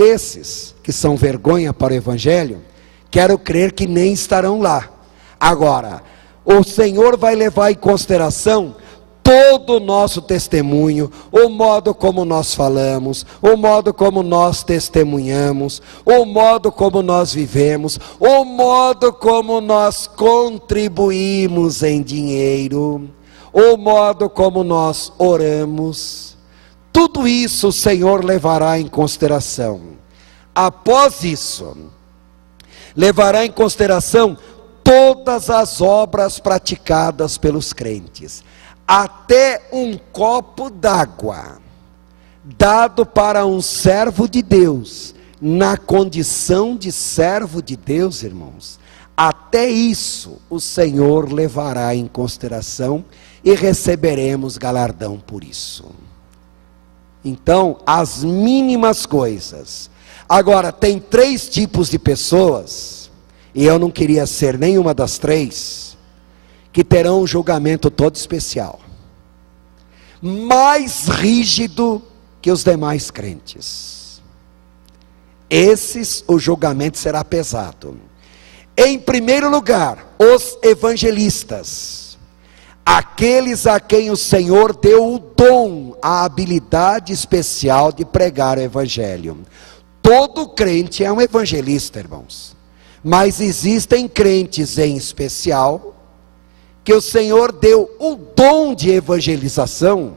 esses que são vergonha para o Evangelho, quero crer que nem estarão lá. Agora, o Senhor vai levar em consideração todo o nosso testemunho, o modo como nós falamos, o modo como nós testemunhamos, o modo como nós vivemos, o modo como nós contribuímos em dinheiro, o modo como nós oramos. Tudo isso o Senhor levará em consideração. Após isso, levará em consideração todas as obras praticadas pelos crentes. Até um copo d'água, dado para um servo de Deus, na condição de servo de Deus, irmãos, até isso o Senhor levará em consideração e receberemos galardão por isso. Então, as mínimas coisas. Agora, tem 3 tipos de pessoas, e eu não queria ser nenhuma das 3, que terão um julgamento todo especial, mais rígido que os demais crentes. Esses, o julgamento será pesado. Em primeiro lugar, os evangelistas, aqueles a quem o Senhor deu o dom, a habilidade especial de pregar o Evangelho. Todo crente é um evangelista, irmãos, mas existem crentes em especial, que o Senhor deu o dom de evangelização.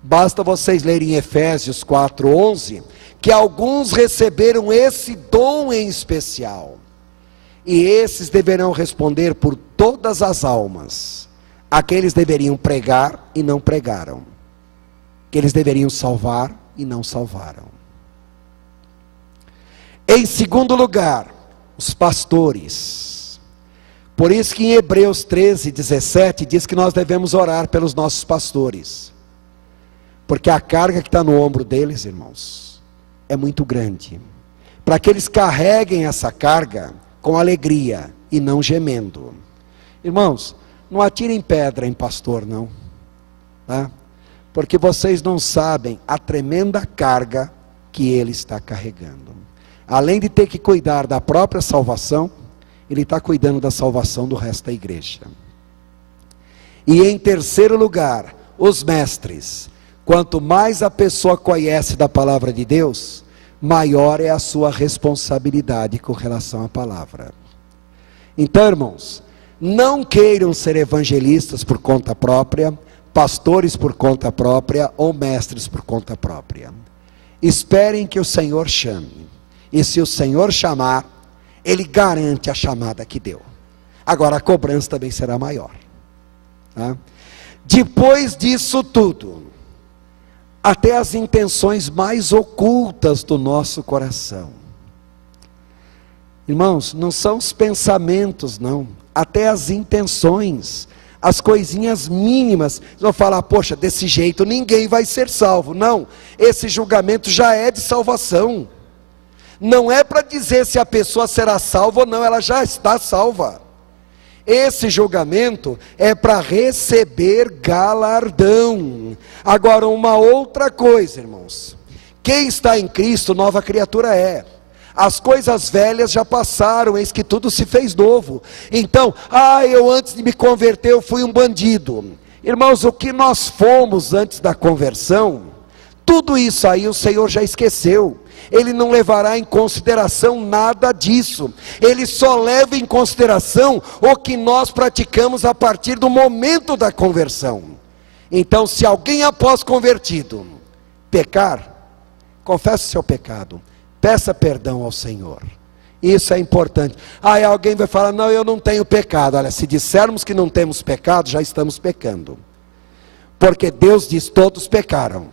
Basta vocês lerem Efésios 4:11, que alguns receberam esse dom em especial, e esses deverão responder por todas as almas. Aqueles deveriam pregar e não pregaram, que eles deveriam salvar e não salvaram. Em segundo lugar, os pastores. Por isso que em Hebreus 13:17 diz que nós devemos orar pelos nossos pastores, porque a carga que está no ombro deles, irmãos, é muito grande, para que eles carreguem essa carga com alegria e não gemendo. Irmãos, não atirem pedra em pastor não, tá? Porque vocês não sabem a tremenda carga que ele está carregando. Além de ter que cuidar da própria salvação, ele está cuidando da salvação do resto da igreja. E em terceiro lugar, os mestres. Quanto mais a pessoa conhece da palavra de Deus, maior é a sua responsabilidade com relação à palavra. Então, irmãos, não queiram ser evangelistas por conta própria, pastores por conta própria ou mestres por conta própria. Esperem que o Senhor chame. E se o Senhor chamar, Ele garante a chamada que deu. Agora a cobrança também será maior, tá? Depois disso tudo, até as intenções mais ocultas do nosso coração. Irmãos, não são os pensamentos não, até as intenções, as coisinhas mínimas. Vocês vão falar, poxa, desse jeito ninguém vai ser salvo. Não, esse julgamento já é de salvação. Não é para dizer se a pessoa será salva ou não, ela já está salva. Esse julgamento é para receber galardão. Agora, uma outra coisa, irmãos, quem está em Cristo, nova criatura é. As coisas velhas já passaram, eis que tudo se fez novo. Então, eu antes de me converter, eu fui um bandido. Irmãos, o que nós fomos antes da conversão, tudo isso aí o Senhor já esqueceu. Ele não levará em consideração nada disso. Ele só leva em consideração o que nós praticamos a partir do momento da conversão. Então, se alguém após convertido pecar, confesse o seu pecado, peça perdão ao Senhor. Isso é importante. Aí alguém vai falar, não, eu não tenho pecado. Olha, se dissermos que não temos pecado, já estamos pecando, porque Deus diz, todos pecaram.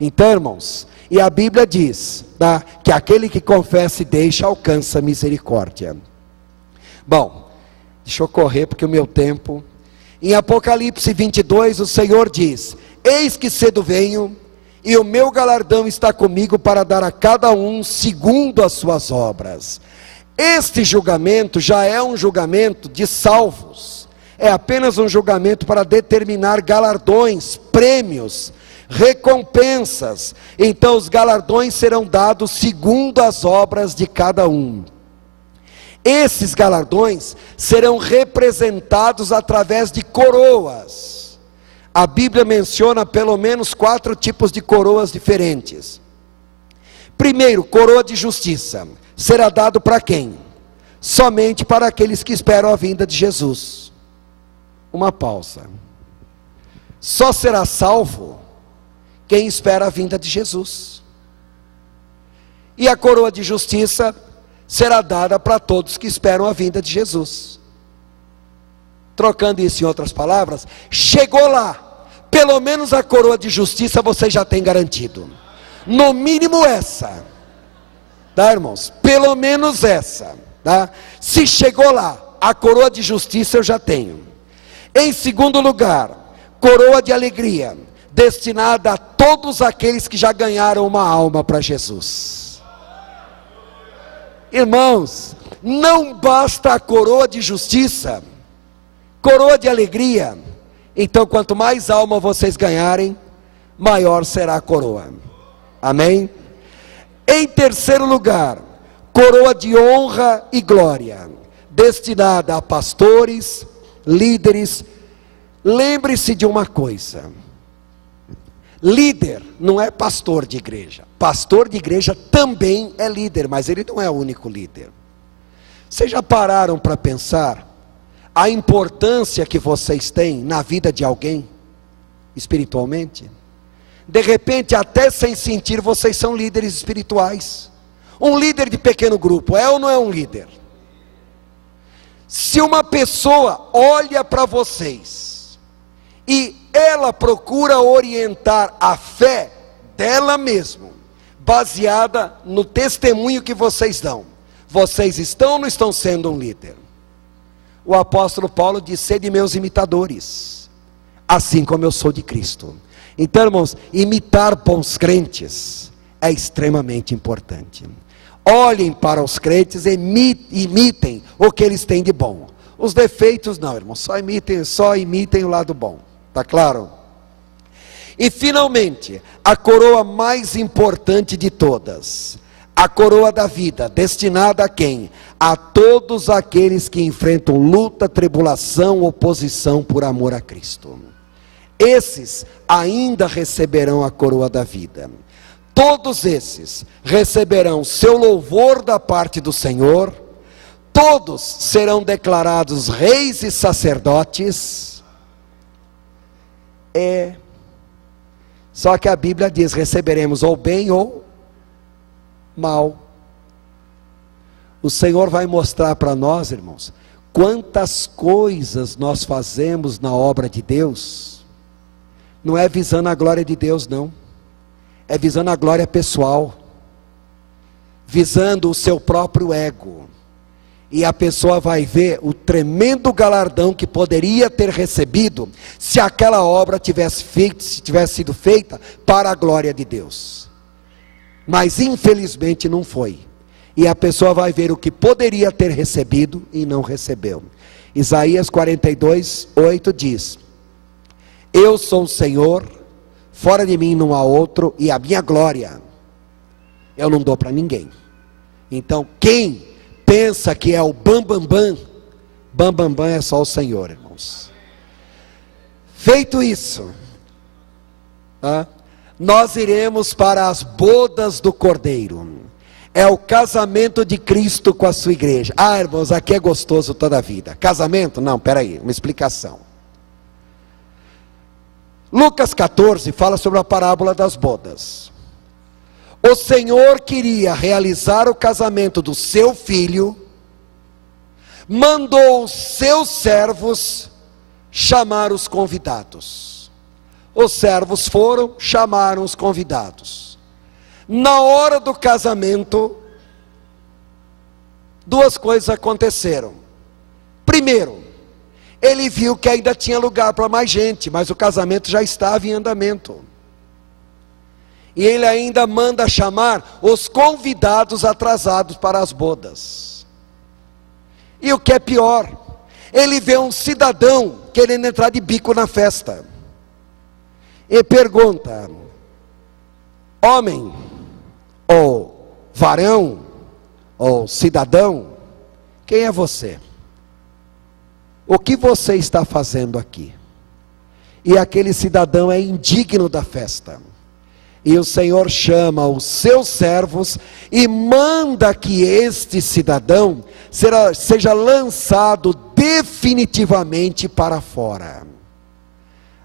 Então, irmãos, e a Bíblia diz, tá, que aquele que confessa e deixa, alcança misericórdia. Bom, deixa eu correr porque o meu tempo. Em Apocalipse 22, o Senhor diz, eis que cedo venho, e o meu galardão está comigo para dar a cada um segundo as suas obras. Este julgamento já é um julgamento de salvos, é apenas um julgamento para determinar galardões, prêmios, recompensas. Então os galardões serão dados segundo as obras de cada um. Esses galardões serão representados através de coroas. A Bíblia menciona pelo menos 4 tipos de coroas diferentes. Primeiro, coroa de justiça. Será dado para quem? Somente para aqueles que esperam a vinda de Jesus. Uma pausa. Só será salvo quem espera a vinda de Jesus. E a coroa de justiça será dada para todos que esperam a vinda de Jesus. Trocando isso em outras palavras, chegou lá, pelo menos a coroa de justiça você já tem garantido. No mínimo essa, tá, irmãos? Pelo menos essa, tá? Se chegou lá, a coroa de justiça eu já tenho. Em segundo lugar, coroa de alegria, destinada a todos aqueles que já ganharam uma alma para Jesus. Irmãos, não basta a coroa de justiça, coroa de alegria. Então quanto mais alma vocês ganharem, maior será a coroa. Amém? Em terceiro lugar, coroa de honra e glória, destinada a pastores, líderes. Lembre-se de uma coisa: líder não é pastor de igreja. Pastor de igreja também é líder, mas ele não é o único líder. Vocês já pararam para pensar a importância que vocês têm na vida de alguém, espiritualmente? De repente, até sem sentir, vocês são líderes espirituais. Um líder de pequeno grupo, é ou não é um líder? Se uma pessoa olha para vocês, e ela procura orientar a fé dela mesma, baseada no testemunho que vocês dão, vocês estão ou não estão sendo um líder? O apóstolo Paulo diz: sede meus imitadores, assim como eu sou de Cristo. Então, irmãos, imitar bons crentes é extremamente importante. Olhem para os crentes e imitem o que eles têm de bom. Os defeitos não, irmãos, só imitem o lado bom. Está claro? E finalmente, a coroa mais importante de todas, a coroa da vida, destinada a quem? A todos aqueles que enfrentam luta, tribulação, oposição por amor a Cristo. Esses ainda receberão a coroa da vida. Todos esses receberão seu louvor da parte do Senhor. Todos serão declarados reis e sacerdotes. Só que a Bíblia diz: receberemos ou bem ou mal. O Senhor vai mostrar para nós, irmãos, quantas coisas nós fazemos na obra de Deus. Não é visando a glória de Deus, não. É visando a glória pessoal, visando o seu próprio ego. E a pessoa vai ver o tremendo galardão que poderia ter recebido, se aquela obra tivesse sido feita para a glória de Deus. Mas infelizmente não foi. E a pessoa vai ver o que poderia ter recebido e não recebeu. Isaías 42:8 diz: eu sou o Senhor, fora de mim não há outro, e a minha glória eu não dou para ninguém. Então quem pensa que é o bambambam é só o Senhor, irmãos. Feito isso, nós iremos para as bodas do Cordeiro. É o casamento de Cristo com a sua igreja. Irmãos, aqui é gostoso toda a vida. Casamento? Não, peraí, uma explicação. Lucas 14 fala sobre a parábola das bodas. O Senhor queria realizar o casamento do seu filho, mandou os seus servos chamar os convidados. Os servos foram, chamaram os convidados. Na hora do casamento, duas coisas aconteceram. Primeiro, ele viu que ainda tinha lugar para mais gente, mas o casamento já estava em andamento. E ele ainda manda chamar os convidados atrasados para as bodas. E o que é pior, ele vê um cidadão querendo entrar de bico na festa. E pergunta: Homem, ou varão, ou cidadão, quem é você? O que você está fazendo aqui? E aquele cidadão é indigno da festa. E o Senhor chama os seus servos e manda que este cidadão seja lançado definitivamente para fora.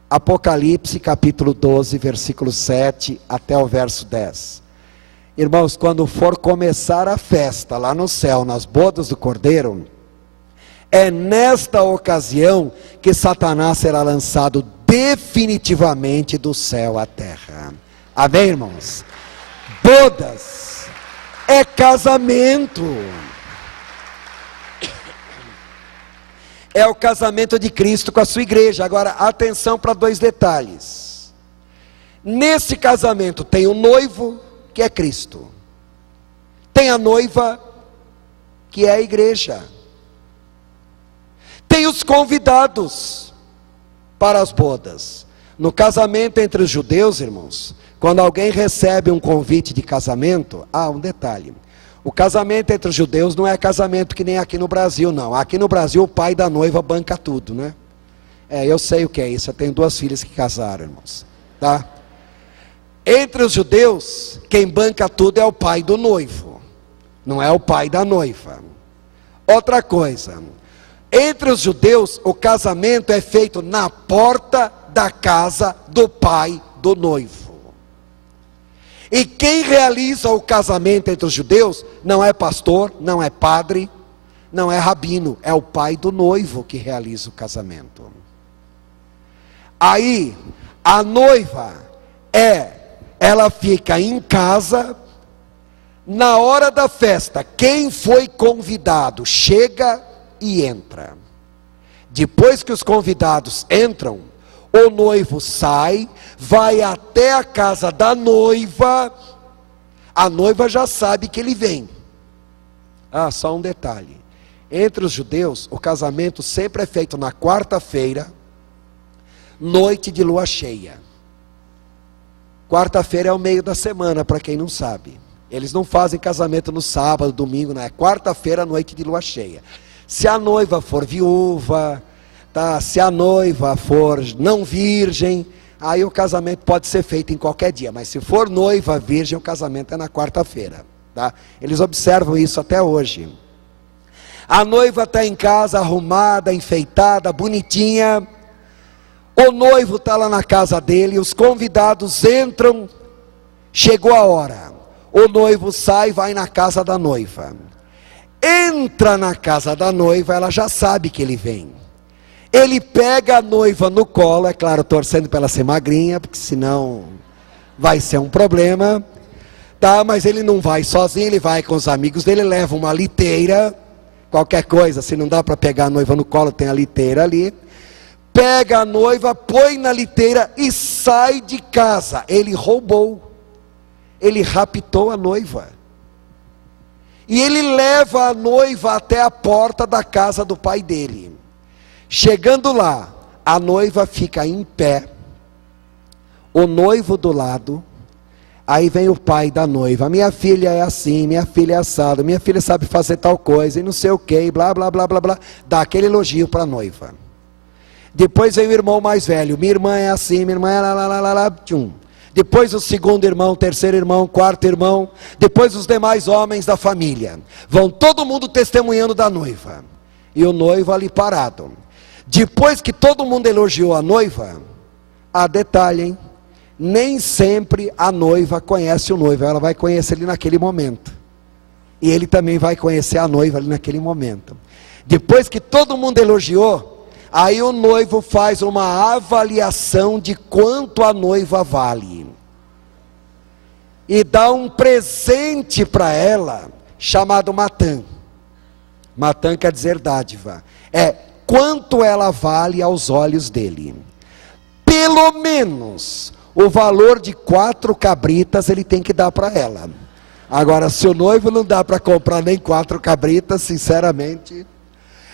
Apocalipse capítulo 12, versículo 7 até o verso 10. Irmãos, quando for começar a festa lá no céu, nas bodas do Cordeiro, é nesta ocasião que Satanás será lançado definitivamente do céu à terra. Amém, irmãos? Bodas é casamento. É o casamento de Cristo com a sua igreja. Agora, atenção para 2 detalhes. Nesse casamento tem o noivo, que é Cristo. Tem a noiva, que é a igreja. Tem os convidados para as bodas. No casamento entre os judeus, irmãos, quando alguém recebe um convite de casamento, um detalhe. O casamento entre os judeus não é casamento que nem aqui no Brasil, não. Aqui no Brasil o pai da noiva banca tudo, né? Eu sei o que é isso, eu tenho 2 filhas que casaram, irmãos. Tá? Entre os judeus, quem banca tudo é o pai do noivo, não é o pai da noiva. Outra coisa, entre os judeus, o casamento é feito na porta da casa do pai do noivo. E quem realiza o casamento entre os judeus não é pastor, não é padre, não é rabino, é o pai do noivo que realiza o casamento. Aí, a noiva ela fica em casa, na hora da festa, quem foi convidado chega e entra. Depois que os convidados entram, o noivo sai, vai até a casa da noiva, a noiva já sabe que ele vem. Só um detalhe, entre os judeus, o casamento sempre é feito na quarta-feira, noite de lua cheia. Quarta-feira é o meio da semana, para quem não sabe. Eles não fazem casamento no sábado, domingo, não é quarta-feira, noite de lua cheia. Se a noiva for viúva, se a noiva for não virgem, aí o casamento pode ser feito em qualquer dia, mas se for noiva virgem, o casamento é na quarta-feira, tá? Eles observam isso até hoje. A noiva está em casa, arrumada, enfeitada, bonitinha, o noivo está lá na casa dele, os convidados entram, chegou a hora, o noivo sai e vai na casa da noiva. Entra na casa da noiva, ela já sabe que ele vem. Ele pega a noiva no colo, é claro, torcendo para ela ser magrinha, porque senão vai ser um problema, tá? Mas ele não vai sozinho, ele vai com os amigos dele, leva uma liteira, qualquer coisa, se não dá para pegar a noiva no colo, tem a liteira ali. Pega a noiva, põe na liteira e sai de casa. Ele roubou, ele raptou a noiva. E ele leva a noiva até a porta da casa do pai dele. Chegando lá, a noiva fica em pé, o noivo do lado, aí vem o pai da noiva, minha filha é assim, minha filha é assado, minha filha sabe fazer tal coisa, e não sei o que, blá, blá, blá, blá, blá, dá aquele elogio para a noiva. Depois vem o irmão mais velho, minha irmã é assim, minha irmã é lá, lá, lá, lá, lá, tchum. Depois o segundo irmão, terceiro irmão, quarto irmão, depois os demais homens da família, vão todo mundo testemunhando da noiva, e o noivo ali parado. Depois que todo mundo elogiou a noiva, detalhe, hein? Nem sempre a noiva conhece o noivo, ela vai conhecer ele naquele momento. E ele também vai conhecer a noiva ali naquele momento. Depois que todo mundo elogiou, aí o noivo faz uma avaliação de quanto a noiva vale. E dá um presente para ela, chamado matã. Matã quer dizer dádiva. Quanto ela vale aos olhos dele. Pelo menos o valor de 4 cabritas ele tem que dar para ela. Agora, se o noivo não dá para comprar nem 4 cabritas, sinceramente,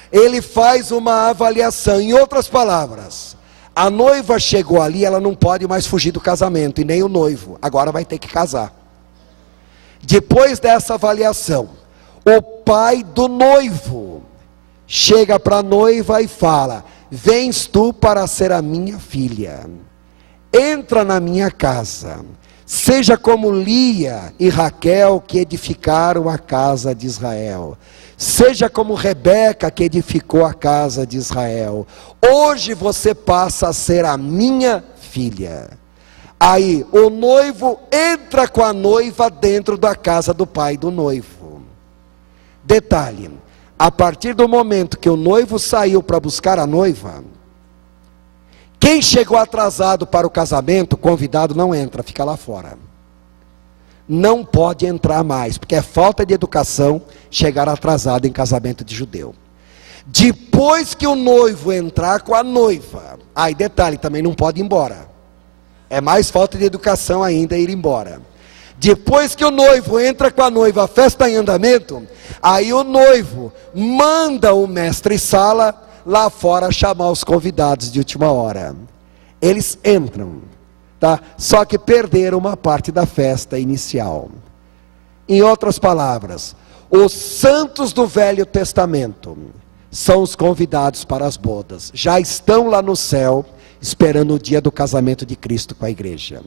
ele faz uma avaliação. Em outras palavras, A noiva chegou ali, ela não pode mais fugir do casamento, e nem o noivo, agora vai ter que casar. Depois dessa avaliação, o pai do noivo chega para a noiva e fala: vens tu para ser a minha filha, entra na minha casa, seja como Lia e Raquel que edificaram a casa de Israel, seja como Rebeca que edificou a casa de Israel, hoje você passa a ser a minha filha. Aí o noivo entra com a noiva dentro da casa do pai do noivo. Detalhe: a partir do momento que o noivo saiu para buscar a noiva, quem chegou atrasado para o casamento, o convidado não entra, fica lá fora. Não pode entrar mais, porque é falta de educação chegar atrasado em casamento de judeu. Depois que o noivo entrar com a noiva, aí detalhe, também não pode ir embora. É mais falta de educação ainda ir embora. Depois que o noivo entra com a noiva, a festa em andamento, aí o noivo manda o mestre-sala lá fora chamar os convidados de última hora. Eles entram, tá? Só que perderam uma parte da festa inicial. Em outras palavras, os santos do Velho Testamento são os convidados para as bodas. Já estão lá no céu, esperando o dia do casamento de Cristo com a igreja.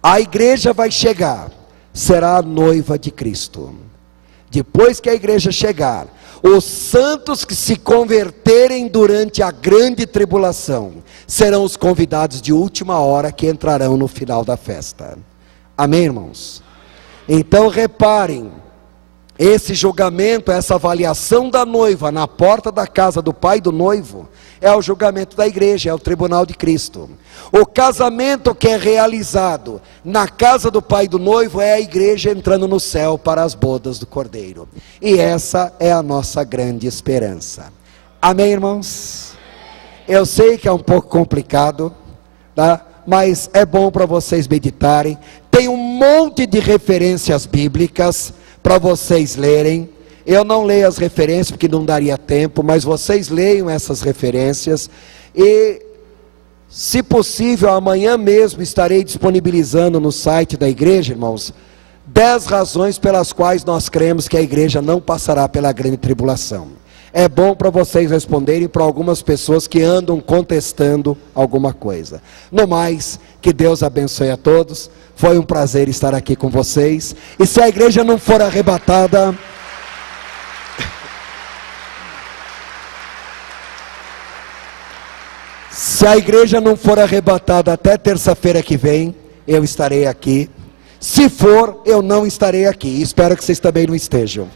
A igreja vai chegar, será a noiva de Cristo. Depois que a igreja chegar, os santos que se converterem durante a grande tribulação serão os convidados de última hora que entrarão no final da festa. Amém, irmãos? Então reparem, esse julgamento, essa avaliação da noiva na porta da casa do pai do noivo, é o julgamento da igreja, é o tribunal de Cristo. O casamento que é realizado na casa do pai do noivo é a igreja entrando no céu para as bodas do Cordeiro. E essa é a nossa grande esperança. Amém, irmãos? Eu sei que é um pouco complicado, tá? Mas é bom para vocês meditarem. Tem um monte de referências bíblicas para vocês lerem. Eu não leio as referências porque não daria tempo, mas vocês leiam essas referências. E, se possível, amanhã mesmo estarei disponibilizando no site da igreja, irmãos, 10 razões pelas quais nós cremos que a igreja não passará pela grande tribulação. É bom para vocês responderem para algumas pessoas que andam contestando alguma coisa. No mais, que Deus abençoe a todos. Foi um prazer estar aqui com vocês. E se a igreja não for arrebatada... Se a igreja não for arrebatada até terça-feira que vem, eu estarei aqui. Se for, eu não estarei aqui. Espero que vocês também não estejam.